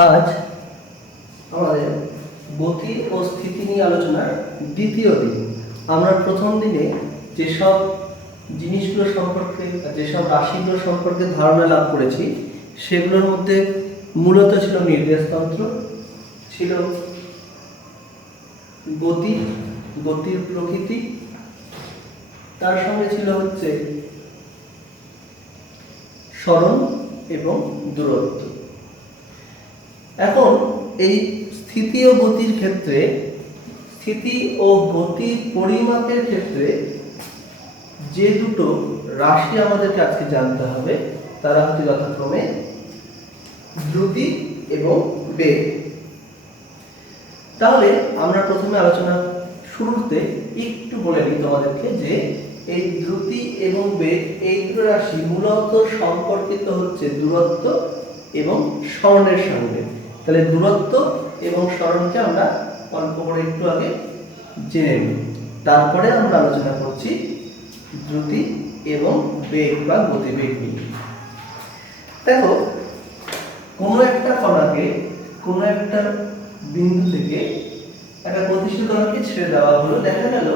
আজ আমাদের গতি ও স্থিতি নিয়ে আলোচনার দ্বিতীয় দিন। আমরা প্রথম দিনে যেসব জিনিসগুলো সম্পর্কে, যেসব রাশিগুলো সম্পর্কে ধারণা লাভ করেছি, সেগুলোর মধ্যে মূলত ছিল নির্দেশতন্ত্র, ছিল গতি, গতির প্রকৃতি, তার সঙ্গে ছিল হচ্ছে সরণ এবং দূরত্ব। এখন এই স্থিতি ও গতির ক্ষেত্রে, স্থিতি ও গতির পরিমাপের ক্ষেত্রে যে দুটো রাশি আমাদেরকে আজকে জানতে হবে তারা হচ্ছে যথাক্রমে দ্রুতি এবং বেগ। তাহলে আমরা প্রথমে আলোচনা শুরুতে একটু বলে নিই তোমাদেরকে যে এই দ্রুতি এবং বেগ এই দুটো রাশি মূলত সম্পর্কিত হচ্ছে দূরত্ব এবং সরণের সঙ্গে। তাহলে দূরত্ব এবং সরণকে আমরা অল্প করে একটু আগে জেনে নিই, তারপরে আমরা আলোচনা করছি দ্রুতি এবং বেগ বা গতিবেগ নিয়ে। দেখো, কোনো একটা কণাকে কোনো একটা বিন্দু থেকে একটা গতিশীল কণাকে ছেড়ে দেওয়া হলো, দেখা গেল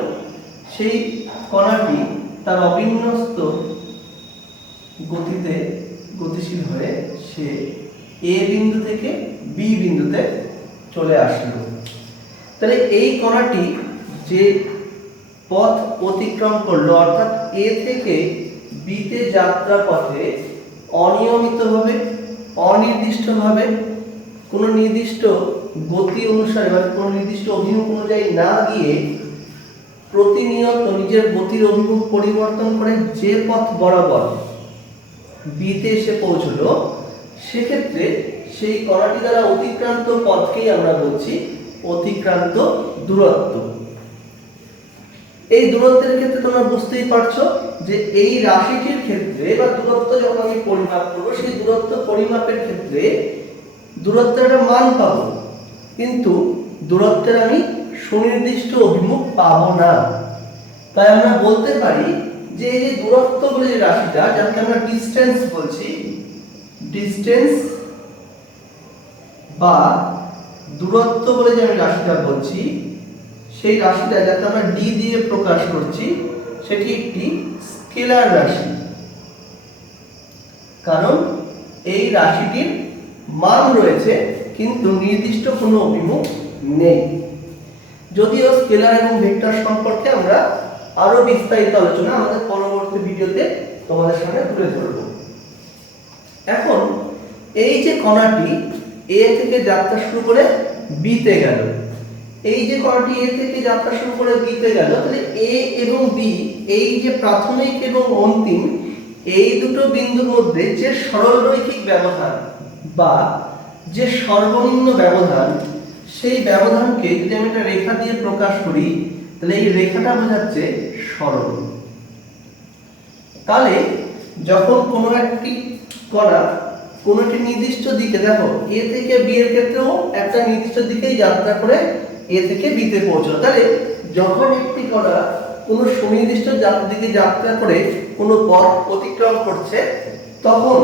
সেই কণাটি তার অবিন্যস্ত গতিতে গতিশীল হয়ে সে এ বিন্দু থেকে বি বিন্দুতে চলে আসলো। তাহলে এই কণাটি যে পথ অতিক্রম করলো, অর্থাৎ এ থেকে বিতে যাত্রা পথে অনিয়মিতভাবে, অনির্দিষ্টভাবে, কোনো নির্দিষ্ট গতি অনুসারে বা কোনো নির্দিষ্ট অভিমুখ অনুযায়ী না গিয়ে প্রতিনিয়ত নিজের গতির অভিমুখ পরিবর্তন করে যে পথ বরাবর বিতে এসে পৌঁছলো, সেক্ষেত্রে সেই কণাটি দ্বারা অতিক্রান্ত পথকেই আমরা বলছি অতিক্রান্ত দূরত্ব। এই দূরত্বের ক্ষেত্রে তোমরা বুঝতেই পারছো যে এই রাশিটির ক্ষেত্রে বা দূরত্ব যখন আমি পরিমাপ করবো, সেই দূরত্ব পরিমাপের ক্ষেত্রে দূরত্বের একটা মান পাবো, কিন্তু দূরত্বের আমি সুনির্দিষ্ট অভিমুখ পাবো না। তাই আমরা বলতে পারি যে এই যে দূরত্ব বলে যে রাশিটা, যাকে আমরা ডিসটেন্স বলছি, ডিসটেন্স বা দূরত্ব বলে যে আমি রাশিটা বলছি, সেই রাশিটা যাকে আমরা ডি দিয়ে প্রকাশ করছি, সেটি একটি স্কেলার রাশি। কারণ এই রাশিটির মান রয়েছে কিন্তু নির্দিষ্ট কোনো অভিমুখ নেই। যদিও স্কেলার এবং ভেক্টর সম্পর্কে আমরা আরো বিস্তারিত আলোচনা আমাদের পরবর্তী ভিডিওতে তোমাদের সামনে তুলে ধরব। এখন এই যে কণাটি এ থেকে যাত্রা শুরু করে বি তে গেল, এই যে কণাটি এ থেকে যাত্রা শুরু করে বি তে গেল, তাহলে এ এবং বি এই যে প্রাথমিক এবং অন্তিম এই দুটো বিন্দুর মধ্যে যে সরলরৈখিক ব্যবধান বা যে সর্বনিম্ন ব্যবধান, সেই ব্যবধানকে যদি আমি একটা রেখা দিয়ে প্রকাশ করি, তাহলে এই রেখাটা বোঝাচ্ছে সরণ। তাহলে যখন কোনো একটি কণা কোনো একটি নির্দিষ্ট দিকে, দেখো এ থেকে বি এর ক্ষেত্রেও একটা নির্দিষ্ট দিকেই যাত্রা করে এ থেকে বি তে পৌঁছলো, তাহলে যখন একটি কণা কোনো সুনির্দিষ্ট দিকে যাত্রা করে কোনো পথ অতিক্রম করছে, তখন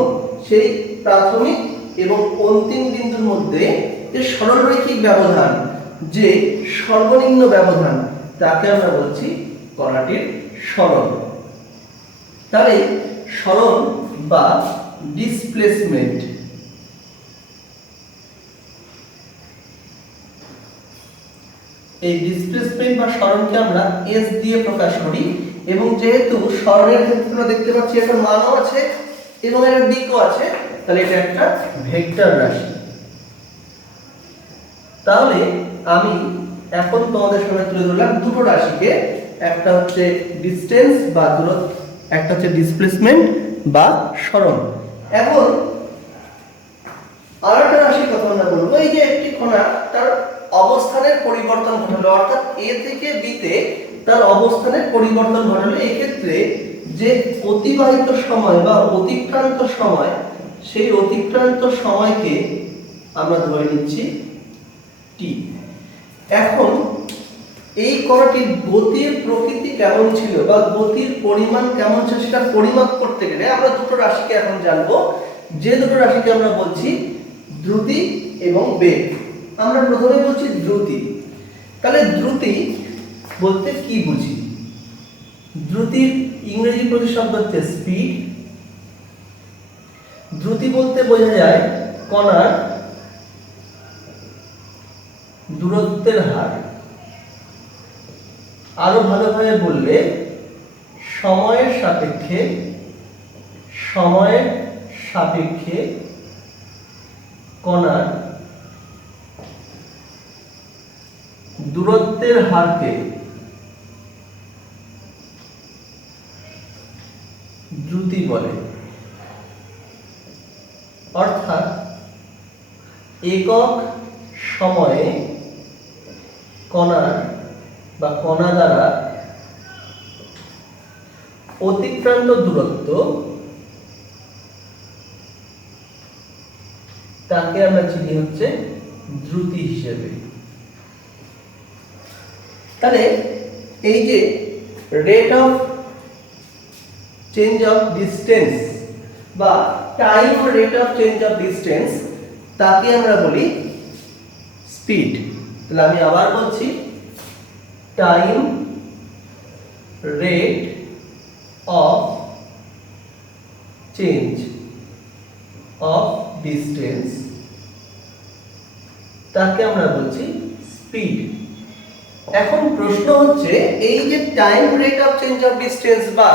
সেই প্রাথমিক এবং অন্তিম বিন্দুর মধ্যে যে সরলরৈখিক ব্যবধান, যে সর্বনিম্ন ব্যবধান, তাকে আমরা বলছি কণাটির সরণ। তাহলে সরণ বা ডিসপ্লেসমেন্ট, এই ডিসপ্লেসমেন্ট বা সরণকে আমরা এস দিয়ে প্রকাশ করি। এবং যেহেতু সরণের ক্ষেত্রে দেখতে পাচ্ছি একটা মানও আছে এবং একটা দিকও আছে, তাহলে এটা একটা ভেক্টর রাশি। তাহলে আমি এখন তোমাদের সামনে তুলে ধরলাম দুটো রাশিকে, একটা হচ্ছে ডিসটেন্স বা দূরত্ব, একটা হচ্ছে ডিসপ্লেসমেন্ট বা সরণ। এখন আরেকটা রাশির কথা আমরা বলবো, এই যে একটি কণা তার অবস্থানের পরিবর্তন ঘটালো, অর্থাৎ এ থেকে বি তে তার অবস্থানের পরিবর্তন ঘটালো, এক্ষেত্রে যে অতিবাহিত সময় বা অতিক্রান্ত সময়, সেই অতিক্রান্ত সময়কে আমরা ধরে নিচ্ছি টি। এখন এই কণাটির গতির প্রকৃতি কেমন ছিল বা গতির পরিমাণ কেমন ছিল সেটা পরিমাপ করতে গেলে আমরা দুটো রাশিকে এখন জানবো, যে দুটো রাশিকে আমরা বলছি দ্রুতি এবং বেগ। আমরা প্রথমে বলছি দ্রুতি। তাহলে দ্রুতি বলতে কি বুঝি? দ্রুতির ইংরেজি প্রতিশব্দ হচ্ছে স্পিড। দ্রুতি বলতে বোঝা যায় কণার দূরত্বের হার। আরো ভালোভাবে বললে সময়ের সাপেক্ষে কণার দূরত্বের হারকে দ্রুতি বলে। অর্থাৎ একক সময়ে কণার বা কণা দ্বারা অতিক্রান্ত দূরত্ব তাকে আমরা চিনি হচ্ছে দ্রুতি হিসেবে। তাহলে এই যে rate of change of distance বা time rate of change of distance তাকে আমরা বলি স্পিড। তাহলে আমি আবার বলছি, time rate of change of distance তাকে আমরা বলছি স্পিড। এখন প্রশ্ন হচ্ছে, এই যে time rate of change of distance বা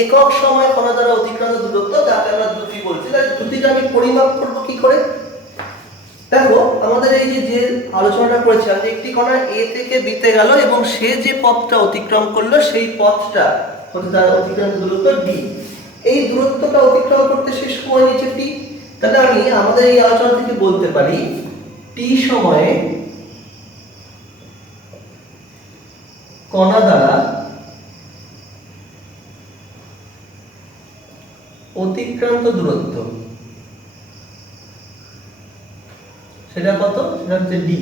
একক সময় কণা দ্বারা অতিক্রান্ত দূরত্ব তাকে আমরা দ্রুতি বলছি। তাহলে দ্রুতিটা আমি পরিমাপ করব কি করে? দেখো, আমাদের এই যে আলোচনাটা করেছিলাম যে একটি কণা এ থেকে বি তে গেল এবং সে যে পথটা অতিক্রম করলো সেই পথটা হচ্ছে তার অতিক্রান্ত দূরত্ব ডি। এই দূরত্বটা অতিক্রম করতে সে সময় নিচ্ছে টি। তাহলে আমি আমাদের এই আলোচনা থেকে বলতে পারি টি সময়ে কণা দ্বারা অতিক্রান্ত দূরত্ব সেটা কত? সেটা হচ্ছে ডি।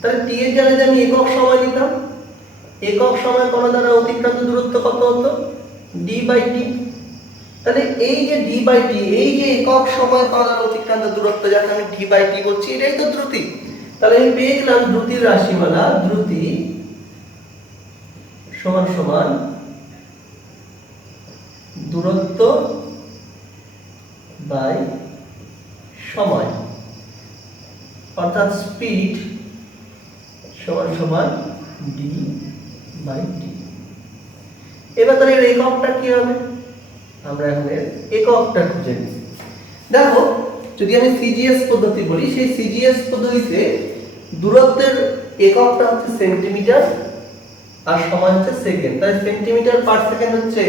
তাহলে টি এর জায়গায় আমি একক সময় নিতাম, একক সময় কণা দ্বারা অতিক্রান্ত দূরত্ব কত হতো? D by T. তাহলে এই যে ডি বাই টি, এই যে একক সময় কণা দ্বারা অতিক্রান্ত দূরত্ব যাকে আমি ডি বাই টি বলছি, এটাই তো দ্রুতি। তাহলে আমি পেয়ে গেলাম দ্রুতির রাশিমালা, দ্রুতি সমান সমান দূরত্ব বাই সময়, অর্থাৎ স্পিড সমান সমান ডি বাই টি। এবার তাহলে এর এককটা কি হবে? আমরা এখন এর এককটা খুঁজে নিই। দেখো, যদি আমি সিজিএস পদ্ধতি বলি, সেই সিজিএস পদ্ধতিতে দূরত্বের এককটা হচ্ছে সেন্টিমিটার আর সময় হচ্ছে সেকেন্ড। তাই সেন্টিমিটার পার সেকেন্ড হচ্ছে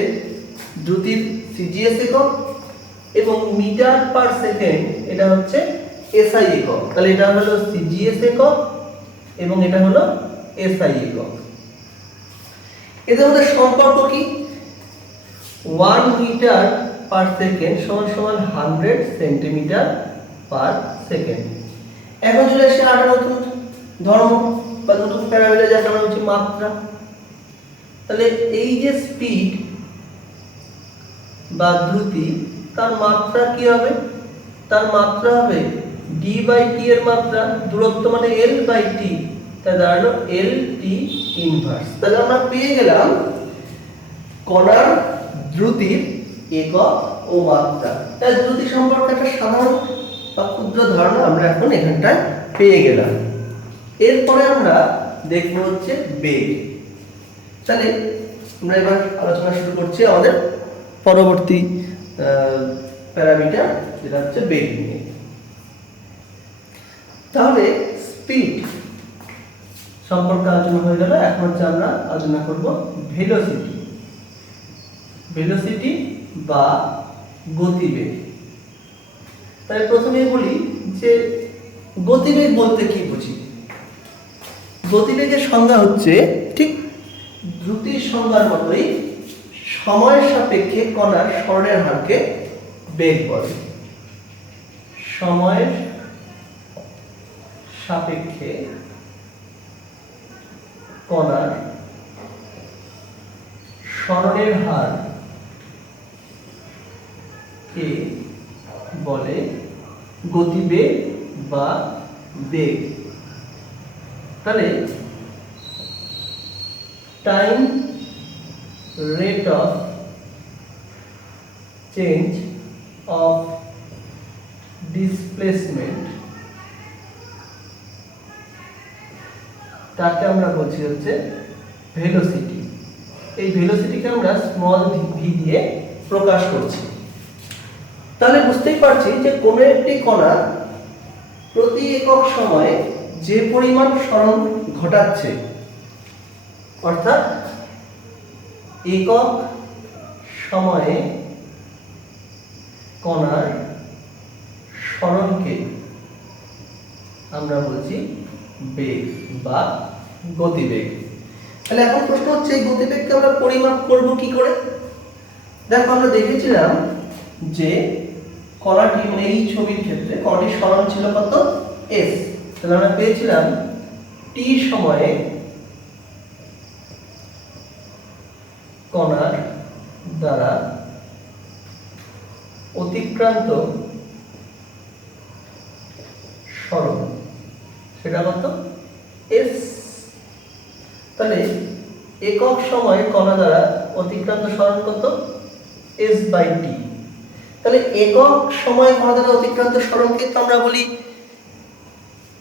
দ্রুতির সিজিএস একক এবং মিটার পার সেকেন্ড এটা হচ্ছে এসআই একক। তাহলে এটা হলো সিজিএস একক এবং এটা হলো এসআই একক। এদের মধ্যে সম্পর্ক কি? 1 মিটার পার সেকেন্ড সমান সমান 100 সেন্টিমিটার পার সেকেন্ড। এখন চলে আসছে আরেকটা নতুন ধর্ম বা নতুন প্যারামিটার যাকে আমরা বলছি মাত্রা। তাহলে এই যে স্পিড বা দ্রুতি, তার মাত্রা কি হবে? তার মাত্রা হবে ডি বাই টি এর মাত্রা, দূরত্ব মানে এল বাই টি, তাই দাঁড়ালো এল টি ইনভার্স। তাহলে আমরা পেয়ে গেলাম কণার দ্রুতির একক ও মাত্রা। তাই দ্রুতি সম্পর্কে একটা সাধারণ বা ক্ষুদ্র ধারণা আমরা এখন এখানটায় পেয়ে গেলাম। এরপরে আমরা দেখব হচ্ছে বেগ। তাহলে আমরা এবার আলোচনা শুরু করছি আমাদের পরবর্তী প্যারামিটার, যেটা হচ্ছে বেগ নিয়ে। তাহলে স্পিড সম্পর্কে আলোচনা হয়ে গেল। এখন হচ্ছে আমরা আলোচনা করব ভেলোসিটি। ভেলোসিটি বা গতিবেগ। তাই প্রথমে বলি যে গতিবেগ বলতে কি বুঝি। গতিবেগের সংজ্ঞা হচ্ছে ঠিক দ্রুতির সংজ্ঞার মতোই সময়ের সাপেক্ষে কণার সরণের হারকে বেগ বলে। সময়ের সাপেক্ষে কণার সরণের হার কে বলে গতিবেগ বা বেগ। তাহলে time rate of change of displacement তাকে আমরা বলছি হচ্ছে ভেলোসিটি। এই ভেলোসিটিকে আমরা স্মল ভি দিয়ে প্রকাশ করছি। তাহলে বুঝতেই পারছি যে কোনো একটি কণা প্রতি একক সময়ে যে পরিমাণ সরণ ঘটাচ্ছে, অর্থাৎ একক সময়ে কণার সরণকে আমরা বলছি বেগ বা গতিবেগ। তাহলে এখন প্রশ্ন হচ্ছে এই গতিবেগকে আমরা পরিমাপ করব কি করে? দেখো আমরা দেখেছিলাম যে কণাটি মানে এই ছবির ক্ষেত্রে কণাটির সরণ ছিল কত? s। তাহলে আমরা পেয়েছিলাম t সময়ে কণার দ্বারা অতিক্রান্ত সরণ সেটা কত? s। তাহলে একক সময়ে কণা দ্বারা অতিক্রান্ত সরণ কত? s/t। তাহলে একক সময় কণা দ্বারা অতিক্রান্ত সরণকে তো আমরা বলি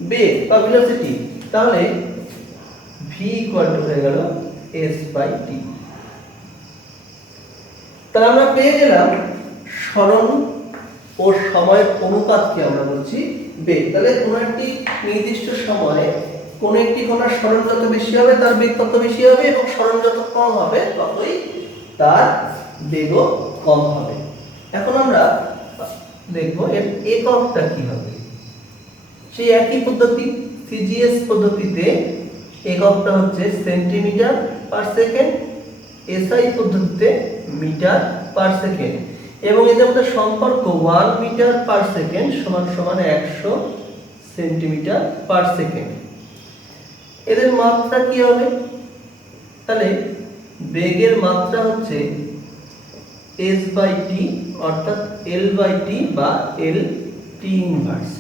বেগ বা ভেলোসিটি। তাহলে v হয়ে গেল s/t। তাহলে আমরা পেয়ে গেলাম সরণ ও সময়ের অনুপাতকে আমরা বলছি বেগ। তাহলে কোনো একটি নির্দিষ্ট সময়ে কোন একটি কণার সরণ যত বেশি হবে তার বেগ তত বেশি হবে, এবং সরণ যত কম হবে ততই তার বেগও কম হবে। এখন আমরা দেখব এর এককটা কি হবে। সেই একই পদ্ধতি সিজিএস পদ্ধতিতে এককটা হচ্ছে সেন্টিমিটার পার সেকেন্ড, এসআই পদ্ধতিতে মিটার পার সেকেন্ড, এবং এদের মধ্যে সম্পর্ক 1 মিটার পার সেকেন্ড সমান সমান 100 সেন্টিমিটার পার সেকেন্ড। এদের মাত্রা কি হবে? তাহলে বেগের মাত্রা হচ্ছে s/t অর্থাৎ l/t বা l/t ইনভার্স।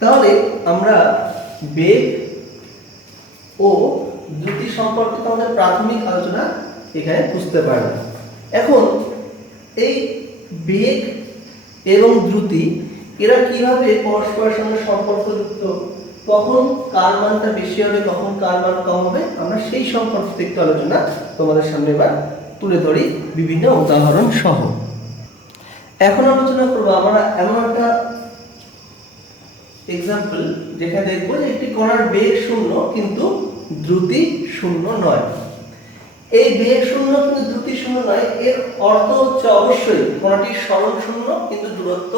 তাহলে আমরা বেগ ও দ্রুতি সম্পর্কিত আমাদের প্রাথমিক আলোচনা এখানে বুঝতে পারলাম। এখন এই বেগ এবং দ্রুতি এরা কিভাবে পরস্পরের সঙ্গে সম্পর্কযুক্ত, কখন কার মানটা বেশি হবে কখন কার মান কম হবে, আমরা সেই সম্পর্কিত একটু আলোচনা তোমাদের সামনে এবার তুলে ধরি বিভিন্ন উদাহরণ সহ। এখন আলোচনা করব আমরা এমন একটা এক্সাম্পল যেখানে দেখব যে একটি কণার বেগ 0 কিন্তু দ্রুতি 0 নয়। এই বেগ 0 কিন্তু দ্রুতি 0 নয়, এর অর্থ হচ্ছে অবশ্যই কণাটির সরণ 0 কিন্তু দূরত্ব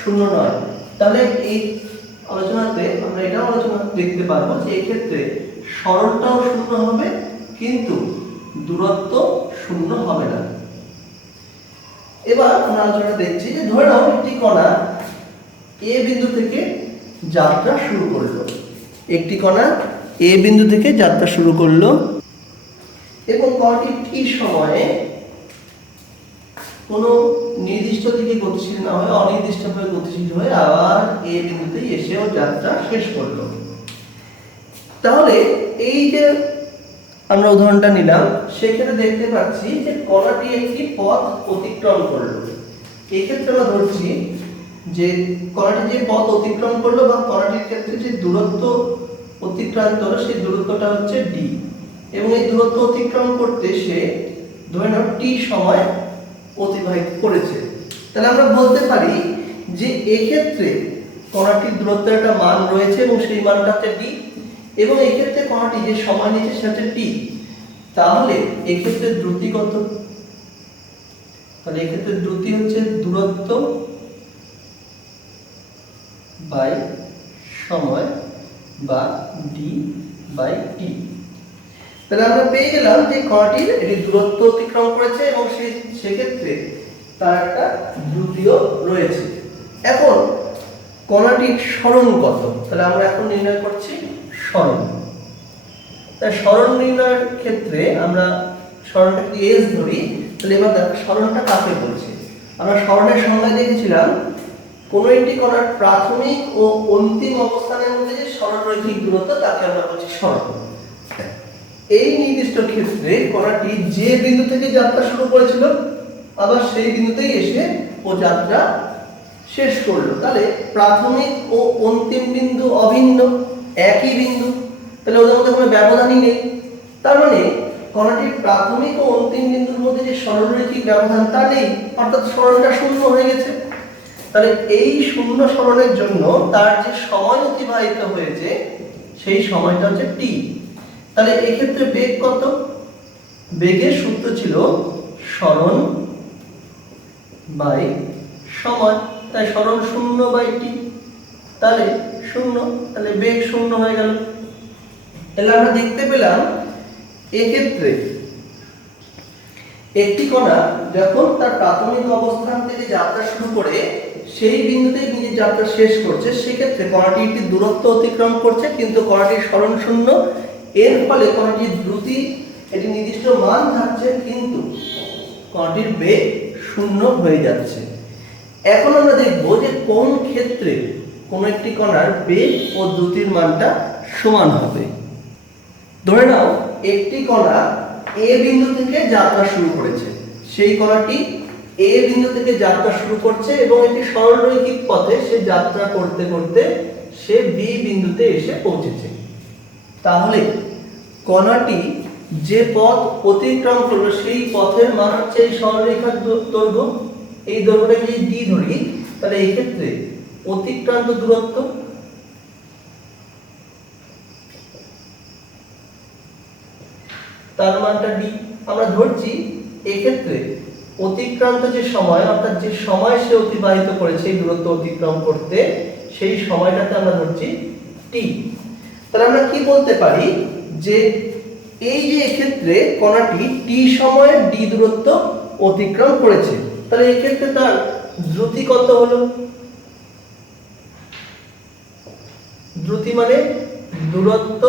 0 নয়। তাহলে এই আলোচনাতে আমরা এটা আলোচনা দেখতে পারবো যে এই ক্ষেত্রে সরণটাও 0 হবে কিন্তু দূরত্ব 0 হবে না। এবার আমরা আলোচনা দেখছি যে ধরে নাও একটি কণা এ বিন্দু থেকে যাত্রা শুরু করলো। একটি কণা এ বিন্দু থেকে যাত্রা শুরু করলো এবং কণাটি টি সময়ে কোনো নির্দিষ্ট দিকে গতিশীল না হয়ে অনির্দিষ্টভাবে গতিশীল হয়ে আবার এ বিন্দুতে এসেও যাত্রা শেষ করলো। তাহলে এই যে আমরা উদাহরণটা নিলাম সেখানে দেখতে পাচ্ছি যে কণাটি একটি পথ অতিক্রম করলো। এই ক্ষেত্রে আমরা ধরছি যে কণাটি যে পথ অতিক্রম করলো বা কণাটির ক্ষেত্রে যে দূরত্ব অতিক্রান্ত হলো সেই দূরত্বটা হচ্ছে d, এবং এই দূরত্ব অতিক্রম করতে সে ধরে নাও t সময় অতিবাহিত করেছে। তাহলে আমরা বলতে পারি যে এই ক্ষেত্রে কণাটির দূরত্বের একটা মান রয়েছে এবং সেই মানটা হচ্ছে d, এবং এই ক্ষেত্রে কণাটি যে সময় নিয়েছে সেটা হচ্ছে t। তাহলে এই ক্ষেত্রে দ্রুতি কত? তাহলে এই ক্ষেত্রে দ্রুতি হচ্ছে দূরত্ব বাই সময় বা d/t। তাহলে আমরা পেয়ে গেলাম যে কণাটির এটি দূরত্ব অতিক্রম করেছে এবং সেক্ষেত্রে তার একটা দ্রুতিও রয়েছে। এখন কণাটির সরণ কত? তাহলে আমরা এখন নির্ণয় করছি সরণ। তাই সরণ নির্ণয়ের ক্ষেত্রে আমরা সরণটাকে s ধরি। তাহলে এবার দেখো সরণটা কাকে বলছে। আমরা সরণের সংজ্ঞা দেখেছিলাম কোনো একটি কণার প্রাথমিক ও অন্তিম অবস্থানের মধ্যে যে সরলরৈখিক দূরত্ব তাকে আমরা বলছি সরণ। এই নির্দিষ্ট ক্ষেত্রে কণাটি যে বিন্দু থেকে যাত্রা শুরু করেছিল আবার সেই বিন্দুতেই এসে ও যাত্রা শেষ করলো। তাহলে প্রাথমিক ও অন্তিম বিন্দু অভিন্ন, একই বিন্দু, তাহলে ওদের মধ্যে কোনো ব্যবধানই নেই। তার মানে কণাটির প্রাথমিক ও অন্তিম বিন্দুর মধ্যে যে সরলরৈখিক ব্যবধান তা নেই, অর্থাৎ সরণটা শূন্য হয়ে গেছে। তাহলে এই শূন্য সরণের জন্য তার যে সময় অতিবাহিত হয়েছে সেই সময়টা হচ্ছে টি। তাহলে এক্ষেত্রে বেগ কত? বেগের সূত্র ছিল সরণ বাই সময়, তাই সরণ শূন্য বাই টি, তাহলে শূন্য, তাহলে বেগ শূন্য হয়ে গেল। তাহলে আমরা দেখতে পেলাম এক্ষেত্রে একটি কণা যখন তার প্রাথমিক অবস্থান থেকে যাত্রা শুরু করে সেই বিন্দুতেই নিজের যাত্রা শেষ করছে, সেক্ষেত্রে কণাটি একটি দূরত্ব অতিক্রম করছে কিন্তু কণাটির সরণ শূন্য। এর ফলে কণাটির দ্রুতি একটি নির্দিষ্ট মান থাকছে কিন্তু কণাটির বেগ শূন্য হয়ে যাচ্ছে। এখন আমরা দেখব যে কোন ক্ষেত্রে কোন একটি কণার বেগ ও দ্রুতির মানটা সমান হবে। ধরে নাও একটি কণা এ বিন্দু থেকে যাত্রা শুরু করেছে, সেই কণাটি এ বিন্দু থেকে যাত্রা শুরু করছে এবং একটি সরলরৈখিক পথে সে যাত্রা করতে করতে সে বি বিন্দুতে এসে পৌঁছেছে। তাহলে কণাটি যে পথ অতিক্রম করলো সেই পথের মান হচ্ছে এই সরলরেখার দৈর্ঘ্য। এই দৈর্ঘ্যটাকে যদি ডি ধরি তাহলে এই ক্ষেত্রে অতিক্রান্ত দূরত্ব তার মানটা ডি আমরা ধরছি। এক্ষেত্রে অতিক্রান্ত যে সময়, অর্থাৎ যে সময় সে অতিবাহিত করেছে এই দূরত্ব অতিক্রম করতে, সেই সময়টাকে আমরা ধরছি টি। তাহলে আমরা কি বলতে পারি যে এই যে এক্ষেত্রে কণাটি টি সময়ে ডি দূরত্ব অতিক্রম করেছে, তাহলে এই ক্ষেত্রে তার দ্রুতি কত হলো? দ্রুতি মানে দূরত্ব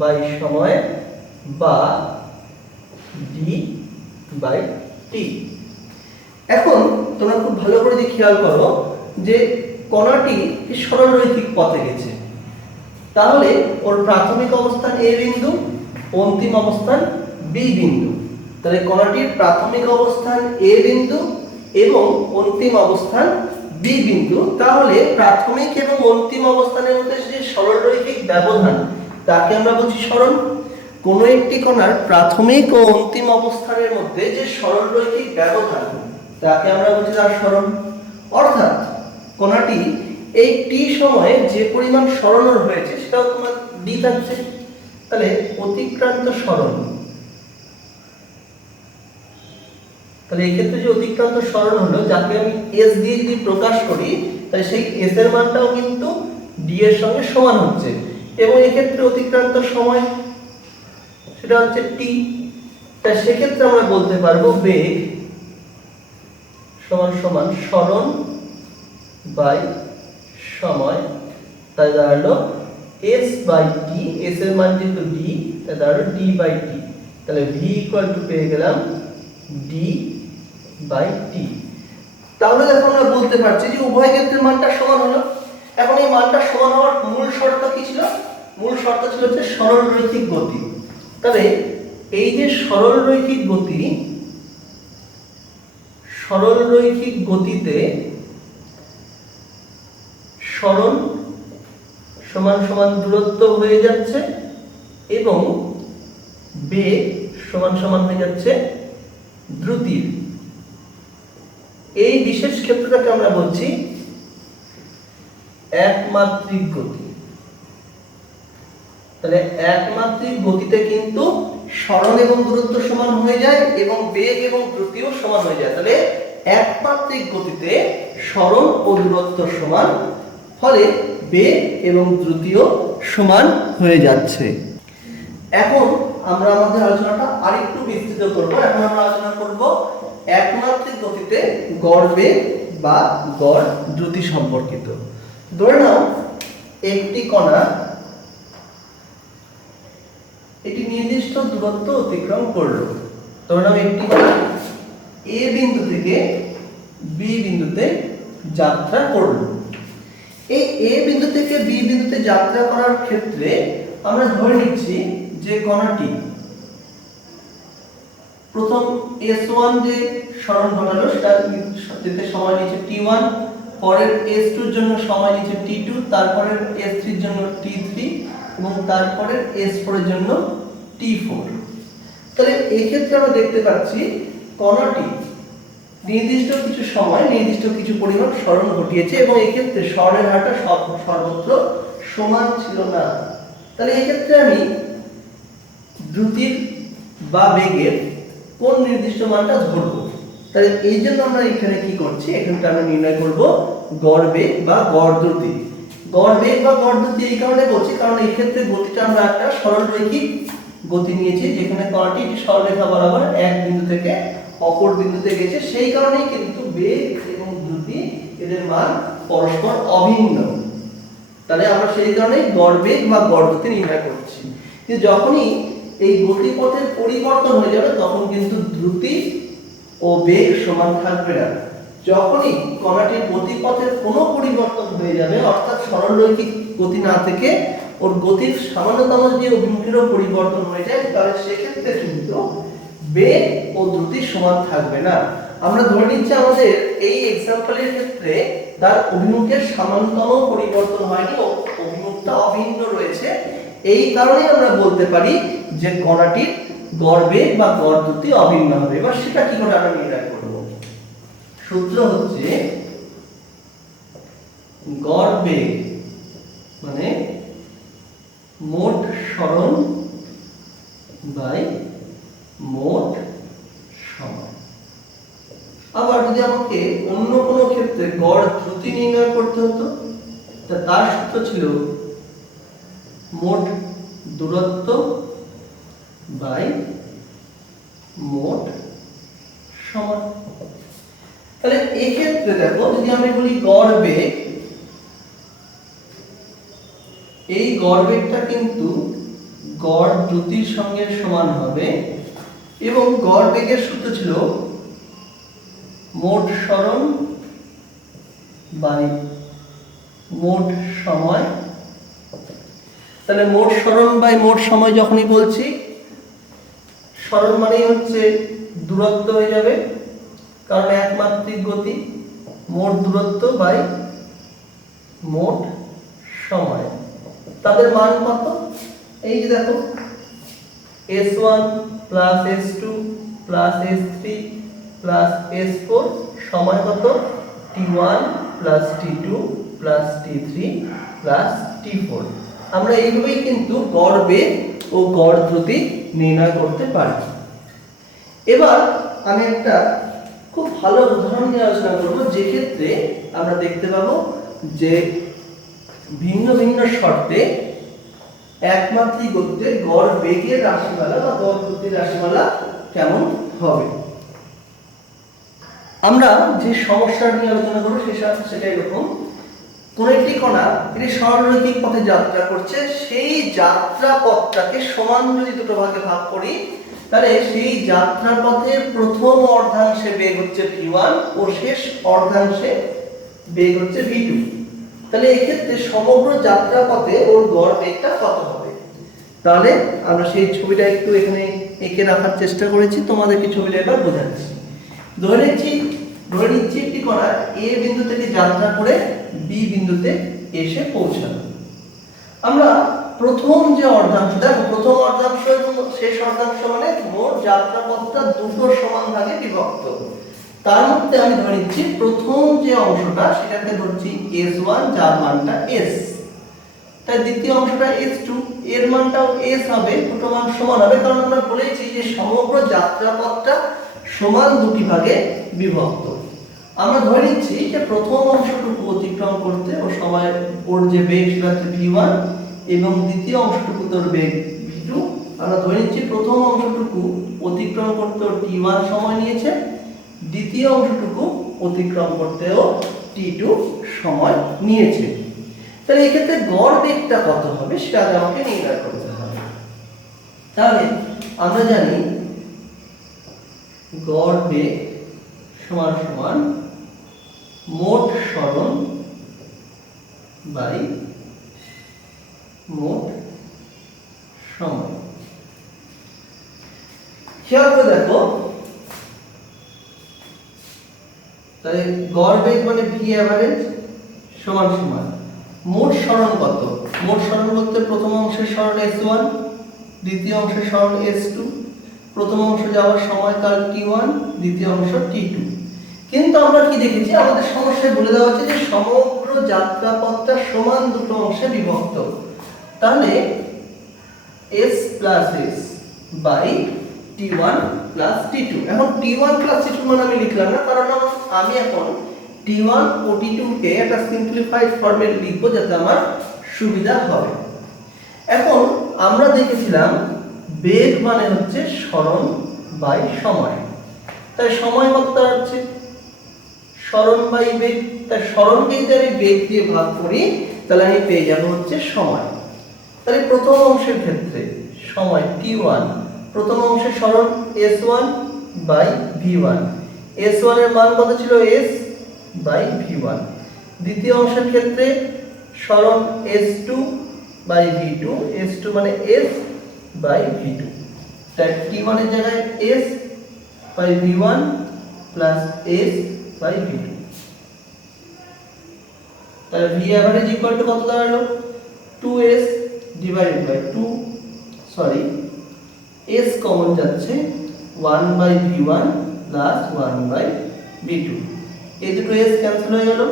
বাই সময় বা ডি বাই টি। এখন তোমরা খুব ভালো করে যে খেয়াল করো যে কণাটি সরলরৈখিক পথে গেছে, তাহলে ওর প্রাথমিক অবস্থান এ বিন্দু, অন্তিম অবস্থান বি বিন্দু। তাহলে কণাটির প্রাথমিক অবস্থান এ বিন্দু এবং অন্তিম অবস্থান বি বিন্দু, তাহলে প্রাথমিক এবং অন্তিম অবস্থানের মধ্যে যে সরলরৈখিক ব্যবধান তাকে আমরা বলছি সরণ। কোন একটি কণার প্রাথমিক ও অন্তিম অবস্থানের মধ্যে যে সরলরৈখিক ব্যবধান তাকে আমরা বলছি তার সরণ। অর্থাৎ কণাটি এই টি সময়ে যে পরিমাণ সরণ হয়েছে সেটাও তোমার ডি থাকছে। তাহলে অতিক্রান্ত সরণ, তাহলে এই ক্ষেত্রে যে অতিক্রান্ত সরণ হলো যাকে আমি এস দিয়ে যদি প্রকাশ করি তাহলে সেই এস এর মানটাও কিন্তু ডি এর সঙ্গে সমান হচ্ছে এবং এই ক্ষেত্রে অতিক্রান্ত সময় সেটা হচ্ছে টি। তাই সেক্ষেত্রে আমরা বলতে পারবো বেগ সমান সমান সরণ বাই সময়, তাই দাঁড়ালো এস বাই টি, এস এর মান যেহেতু ডি তাই দাঁড়ালো ডি বাই টি। তাহলে ভি ইকুয়াল টু পেয়ে গেলাম ডি বাই টি। তাহলে দেখো আমরা বলতে পারছি যে উভয় ক্ষেত্রের মানটা সমান হলো। এখন এই মানটা সমান হওয়ার মূল শর্ত কি ছিল? মূল শর্ত ছিল হচ্ছে সরলরৈখিক গতি। তবে এই যে সরলরৈখিক গতি, সরলরৈখিক গতিতে সরণ সমান সমান দূরত্ব হয়ে যাচ্ছে এবং বেগ সমান সমান হয়ে যাচ্ছে দ্রুতির। এই বিশেষ ক্ষেত্রটাকে আমরা বলছি একমাত্রিক গতি। তাহলে একমাত্রিক গতিতে কিন্তু সরণ এবং দূরত্ব সমান হয়ে যায় এবং বেগ এবং দ্রুতিও সমান হয়ে যায়। তাহলে একমাত্রিক গতিতে সরণ ও দূরত্ব সমান, ফলে বেগ এবং দ্রুতিও সমান হয়ে যাচ্ছে। এখন আমরা আমাদের আলোচনাটা আরেকটু বিস্তৃত করব। এখন আমরা আলোচনা করব একমাত্রিক গতিতে গড় বেগ বা গড় দ্রুতি সম্পর্কিত। ধরে নাও একটি কণা একটি নির্দিষ্ট দূরত্ব অতিক্রম করলো। ধরে নাও একটি কণা এ বিন্দু থেকে বি বিন্দুতে যাত্রা করল। এই এ বিন্দু থেকে বি বিন্দুতে যাত্রা করার ক্ষেত্রে আমরা ধরে নিচ্ছি যে কণাটি প্রথম S1 যে সরণ ঘটালো সেটা যেতে সময় নিয়েছে T1, পরের S2 এর জন্য সময় নিয়েছে T2, তারপরের S3 এর জন্য T3 এবং তারপরের S4 এর জন্য T4। তাহলে এই ক্ষেত্রে আমরা দেখতে পাচ্ছি কণাটি নির্দিষ্ট কিছু সময় নির্দিষ্ট কিছু পরিমাণ সরণ ঘটিয়েছে এবং এই ক্ষেত্রে সরণের হারটা সর্বত্র সমান ছিল না। তাহলে এই ক্ষেত্রে আমি দ্রুতির বা বেগের কোন নির্দিষ্ট মানটা ধরবো। তাহলে এই জন্য আমরা এখানে কি করছি, এখানটা আমরা নির্ণয় করব গড় বেগ বা গড় দ্রুতি। গড় বেগ বা গড় দ্রুতি এই কারণে বলছি কারণ এই ক্ষেত্রে গতিটা আমরা একটা সরলরৈখিক গতি নিয়েছি, যেখানে কণাটি একটি সরলরেখা বরাবর এক বিন্দু থেকে অপর বিন্দুতে গেছে, সেই কারণেই কিন্তু বেগ এবং দ্রুতি এদের মান পরস্পর অভিন্ন। তাহলে আমরা সেই কারণে গড় বেগ বা গড় দ্রুতি নির্ণয় করছি। কিন্তু যখনই এই গতিপথের পরিবর্তন হয়ে যাবে তখন কিন্তু দ্রুতি ও বেগ সমান থাকবে না। যখনই কণাটির গতিপথের কোনো পরিবর্তন হয়ে যাবে, অর্থাৎ সরলরৈখিক গতি না থেকে ওর গতির সামান্যতম যে অভিমুখেরও পরিবর্তন হয়ে যায়, তাহলে সেক্ষেত্রে কিন্তু বেগ ও দ্রুতি সমান থাকবে না। আমরা ধরে নিচ্ছি আমাদের এই এক্সাম্পলের ক্ষেত্রে তার অভিমুখের সামান্যতম পরিবর্তন হয়নি, অভিমুখটা অভিন্ন রয়েছে। এই কারণে আমরা বলতে পারি যে কণাটির গড় বেগ বা গড় দ্রুতি অভিন্ন হবে। এবার সেটা কি করে আমরা নির্ণয় করব? সূত্র হচ্ছে গড় বেগ মানে মোট সরণ বাই মোট সময়। আবার যদি আমাকে অন্য কোনো ক্ষেত্রে গড় দ্রুতি নির্ণয় করতে হতো, তার সূত্র ছিল মোট দূরত্ব বাই মোট সময়। তাহলে এই ক্ষেত্রে দেখো, যদি আমি বলি গড় বেগ, এই গড় বেগটা কিন্তু গড় দ্রুতির সঙ্গে সমান হবে এবং গড় বেগের সূত্র ছিল মোট সরণ বাই মোট সময়। তাহলে মোট সরণ বাই মোট সময় যখনই বলছি, সরণ মানেই হচ্ছে দূরত্ব হয়ে যাবে কারণ একমাত্রিক গতি, মোট দূরত্ব বাই মোট সময়। তাদের মান কত? এই যে দেখো, S1 plus S2 plus S3 plus S4 সময় কত? T1 plus T2 plus T3 plus T4। আমরা এইভাবেই কিন্তু গড় বেগ ও গড় দ্রুতি নির্ণয় করতে পারি। এবার আমি একটা খুব ভালো উদাহরণ নিয়ে আলোচনা করব, যে ক্ষেত্রে আমরা দেখতে পাবো যে ভিন্ন ভিন্ন শর্তে একমাত্রিক গতিতে গড় বেগের রাশিমালা বা গড় দ্রুতির রাশিমালা কেমন হবে। আমরা যে সমস্যা নিয়ে আলোচনা করবো সেটা এরকম, কোন একটি কণা এটি সরলরৈখিক পথে যাত্রা করছে, সেই যাত্রা পথটাকে সমান যদি দুটো ভাগে ভাগ করি, তাহলে সেই যাত্রা পথের প্রথম অর্ধাংশে বেগ হচ্ছে v1 ও শেষ অর্ধাংশে বেগ হচ্ছে v2। তাহলে এই ক্ষেত্রে সমগ্র যাত্রা পথে ওর গড় বেগটা কত হবে? তাহলে আমরা সেই ছবিটা একটু এখানে এঁকে রাখার চেষ্টা করেছি, তোমাদেরকে ছবিটা এবার বোঝাচ্ছি। ধরে নিচ্ছি একটি কণা এ বিন্দু থেকে যাত্রা করে বি বিন্দুতে এসে পৌঁছালো। আমরা প্রথম যে অর্ধাংশ, দেখো প্রথম অর্ধাংশ এবং শেষ অর্ধাংশ মানে মোট যাত্রাপথটা দুটো সমান ভাগে বিভক্ত। তার মধ্যে আমি ধরে নিচ্ছি প্রথম যে অংশটা সেটাকে ধরছি S1 যার মানটা S, তাই দ্বিতীয় অংশটা S2 এর মানটাও S হবে, দুটো মান সমান হবে কারণ আমরা বলেছি যে সমগ্র যাত্রাপথটা সমান দুটি ভাগে বিভক্ত। আমরা ধরে নিচ্ছি যে প্রথম অংশটুকু অতিক্রম করতে ও সময় ওর যে বেগ সেটা হচ্ছে v1 এবং দ্বিতীয় অংশটুকু তোর বেগ v2। আমরা ধরে নিচ্ছি প্রথম অংশটুকু অতিক্রম করতে ওর t1 সময় নিয়েছে, দ্বিতীয় অংশটুকু অতিক্রম করতেও t2 সময় নিয়েছে। তাহলে এই ক্ষেত্রে গড় বেগটা কত হবে সেটা আমাকে নির্ণয় করতে হবে। তাহলে আমরা জানি গড় বেগ সমান সমান মোট সরণ বাই মোট সময়। খেয়াল করে দেখো, তাহলে গড় বেগ মানে ভি অ্যাভারেজ সমান সমান মোট সরণ কত? মোট সরণ বলতে প্রথম অংশের সরণ s1, দ্বিতীয় অংশের সরণ s2, প্রথম অংশ যাওয়ার সময়কাল t1, দ্বিতীয় অংশ t2। কিন্তু আমরা কি দেখেছি, আমাদের সমস্যায় বলে দেওয়া আছে যে সমগ্র যাত্রাপথটা সমান দুটো অংশে বিভক্ত। তাহলে s plus s by t1 plus t2। এখন t1 প্লাস t2 মানে আমি লিখলাম না, কারণ আমি এখন t1 ও t2 কে একটা সিম্পলিফাইড ফর্মে লিখবো যাতে আমার সুবিধা হবে। এখন আমরা দেখেছিলাম বেগ মানে হচ্ছে সরণ বাই সময়। তাই সময় কত দাঁড়াচ্ছে? সরণ বাই বেগ। তাই সরণকে যদি আমি বেগ দিয়ে ভাগ করি তাহলে আমি পেয়ে যাব হচ্ছে সময়। তাহলে প্রথম অংশের ক্ষেত্রে সময় t1, প্রথম অংশের সরণ s1 বাই v1। s1 এর মান কত ছিল? s by v1। দ্বিতীয় অংশের ক্ষেত্রে সরণ s2 বাই v2, s2 মানে s বাই v2। তাই t1 এর জায়গায় s by v1 plus s by v2। তাহলে v average ইকুয়াল টু কত দাঁড়ালো? 2s divided by 2, sorry s common যাচ্ছে, 1 by v1 plus 1 by v2। এই দুটো s ক্যান্সেল হয়ে গেল,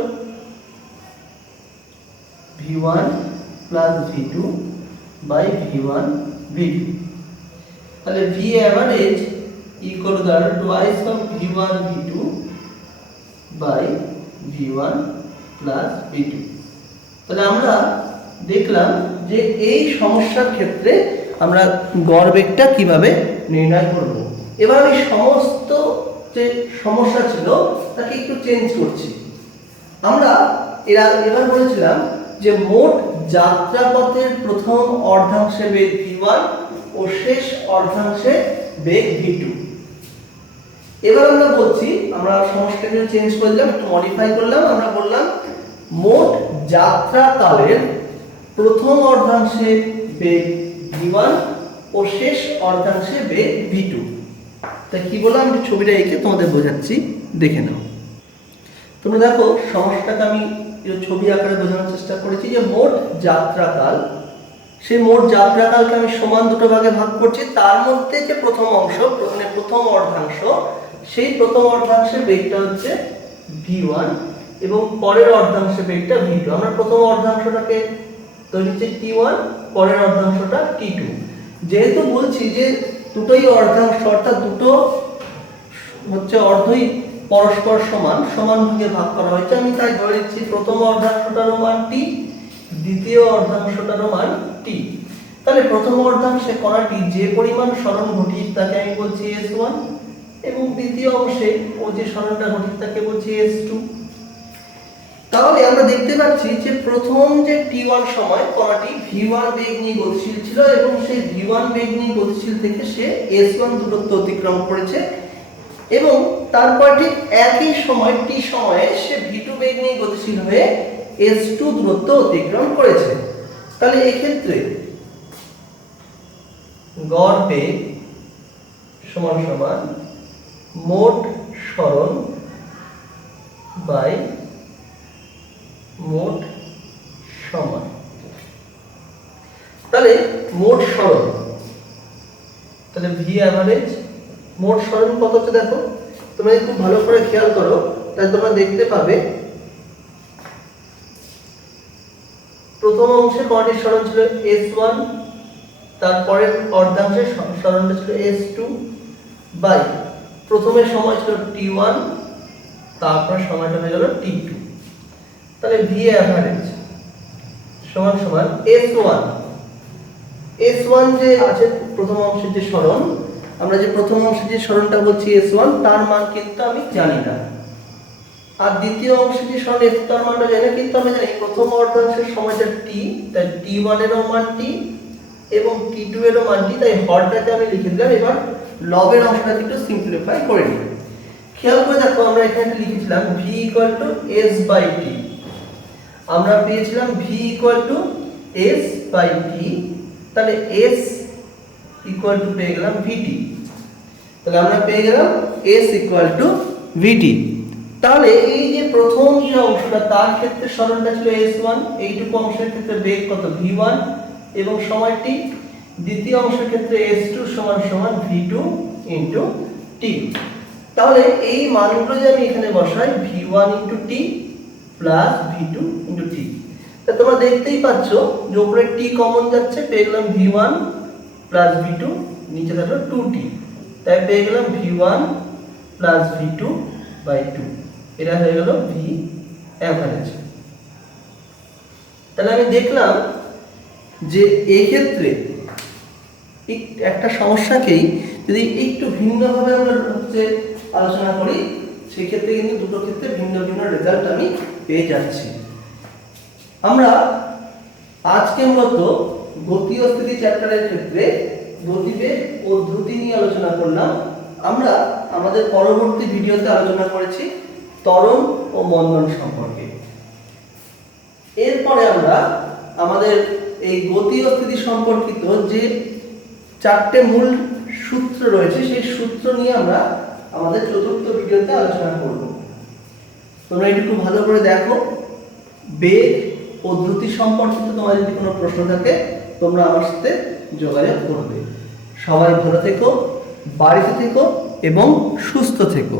v1 plus v2 by v1 v2। তাহলে v average ইকুয়াল টু দাঁড়ালো twice of v1 v2 by v1 plus v2। তাহলে আমরা দেখলাম যে এই সমস্যার ক্ষেত্রে আমরা গড় বেগটা কিভাবে নির্ণয় করব। এবার আমি সমস্ত যে সমস্যা ছিল তাকে একটু চেঞ্জ করছি। আমরা এবার বলেছিলাম যে মোট যাত্রাপথের প্রথম অর্ধাংশে বেগ v1 ও শেষ অর্ধাংশে বেগ v2। এবার আমরা বলছি, আমরা সমস্যাটাকে চেঞ্জ করলাম, একটু মডিফাই করলাম। আমরা বললাম মোট যাত্রাকালের প্রথম অর্ধাংশে বেগ v1 ও শেষ অর্ধাংশে বেগ v2। তাই কি বললাম, আমি ছবিটা এঁকে তোমাদের বোঝাচ্ছি, দেখে নাও। তোমরা দেখো সমস্যাটাকে আমি ছবি আকারে বোঝানোর চেষ্টা করেছি যে মোট যাত্রাকাল, সেই মোট যাত্রাকালকে আমি সমান দুটো ভাগে ভাগ করছি। তার মধ্যে যে প্রথম অংশ মানে প্রথম অর্ধাংশ, সেই প্রথম অর্ধাংশের বেগটা হচ্ছে v1 এবং পরের অর্ধাংশের বেগটা v2। আমরা প্রথম অর্ধাংশটাকে তৈরি হচ্ছে t1, পরের অর্ধাংশটা t2। যেহেতু বলছি যে দুটোই অর্ধাংশ, অর্থাৎ দুটো হচ্ছে অর্ধই পরস্পর সমান, সমান ভাগে ভাগ করা হয়েছে, আমি তাই ধরে নিচ্ছি প্রথম অর্ধাংশটারও মান t, দ্বিতীয় অর্ধাংশটারও মান t। তাহলে প্রথম অর্ধাংশে কণাটি যে পরিমাণ সরণ ঘটিয়েছে তাকে আমি বলছি s1 এবং দ্বিতীয় অংশে ও যে সরণটা ঘটিয়েছে তাকে বলছি s2। তাহলে আমরা দেখতে পাচ্ছি যে প্রথম যে t1 সময় কণাটি v1 বেগ নিয়ে গতিশীল ছিল এবং সেই v1 বেগ নিয়ে গতিশীল থেকে সে s1 দূরত্ব অতিক্রম করেছে এবং তারপর ঠিক একই সময় t সময়ে সে v2 বেগ নিয়ে গতিশীল হয়ে s2 দূরত্ব অতিক্রম করেছে। তাহলে এই ক্ষেত্রে গড় বেগ সমান সমান মোট সরণ বাই মোট সময়। তাহলে মোট সরণ, তাহলে ভি অ্যাভারেজ মোট সরণ কত হচ্ছে দেখো, তোমরা খুব ভালো করে খেয়াল করো, তাহলে তোমরা দেখতে পাবে প্রথম অংশে কণাটির সরণ ছিল s1, তারপরের অর্ধাংশের সরণটা ছিল s2 বাই প্রথমের সময় ছিল t1, তারপর সময়টা হয়ে গেল t2। তাহলে ভি অ্যাভারেজ সমান সমান s1 যে আছে প্রথম অংশের যে সরণ, আমরা যে প্রথম অংশের যে সরণটা বলছি s1 তার মান কিন্তু আমি জানি না, আর দ্বিতীয় অংশের যে সরণ s তার মানটা জানি না, কিন্তু আমি জানি প্রথম অর্ধাংশের সময়টা t, তাই t1 এরও মান t এবং t2 এরও মান t। তাই হরটাকে আমি লিখে দিলাম। এবার লবের অংশটাকে একটু সিম্পলিফাই করে নিই। খেয়াল করে দেখো আমরা এখানে লিখেছিলাম v s বাই t, আমরা পেয়েছিলাম v s বাই t, তাহলে s পেয়ে গেলাম vt, তাহলে আমরা পেয়ে গেলাম s vt। তাহলে এই যে প্রথম যে অংশটা তার ক্ষেত্রে সরণটা ছিল s1, এইটুকু অংশের ক্ষেত্রে বেগ কত v1 এবং সময় t, দ্বিতীয় অংশের ক্ষেত্রে s2 সমান সমান v2 t। তাহলে এই মানগুলো যদি আমি এখানে বসাই v1 t plus v2 t, তা তোমরা দেখতেই পাচ্ছ যে উপরে t কমন যাচ্ছে, পেয়ে গেলাম v1 প্লাস v2, নিচে থাকলো 2t, তাই পেয়ে গেলাম v1 প্লাস v2 বাই 2, এটা হয়ে গেল v অ্যাভারেজ। তাহলে আমি দেখলাম যে এই ক্ষেত্রে একটা সমস্যাকেই যদি একটু ভিন্নভাবে আমরা আলোচনা করি, সেই ক্ষেত্রে কিন্তু দুটো ক্ষেত্রে ভিন্ন ভিন্ন রেজাল্ট আমি পেয়ে যাচ্ছি। আমরা আজকে মূলত গতি ও স্থিতি চ্যাপ্টারের ক্ষেত্রে গতিবেগ ও দ্রুতি নিয়ে আলোচনা করলাম। আমরা আমাদের পরবর্তী ভিডিওতে আলোচনা করেছি ত্বরণ ও মন্দন সম্পর্কে। এরপরে আমরা আমাদের এই গতি ও স্থিতি সম্পর্কিত যে চারটে মূল সূত্র রয়েছে সেই সূত্র নিয়ে আমরা আমাদের চতুর্থ ভিডিওতে আলোচনা করব। তোমরা একটু ভালো করে দেখো। বেগ ও দ্রুতি সম্পর্কিত তোমার যদি কোনো প্রশ্ন থাকে তোমরা আমার সাথে যোগাযোগ করবে। সবাই ভালো থেকো, বাড়িতে থেকো এবং সুস্থ থেকো।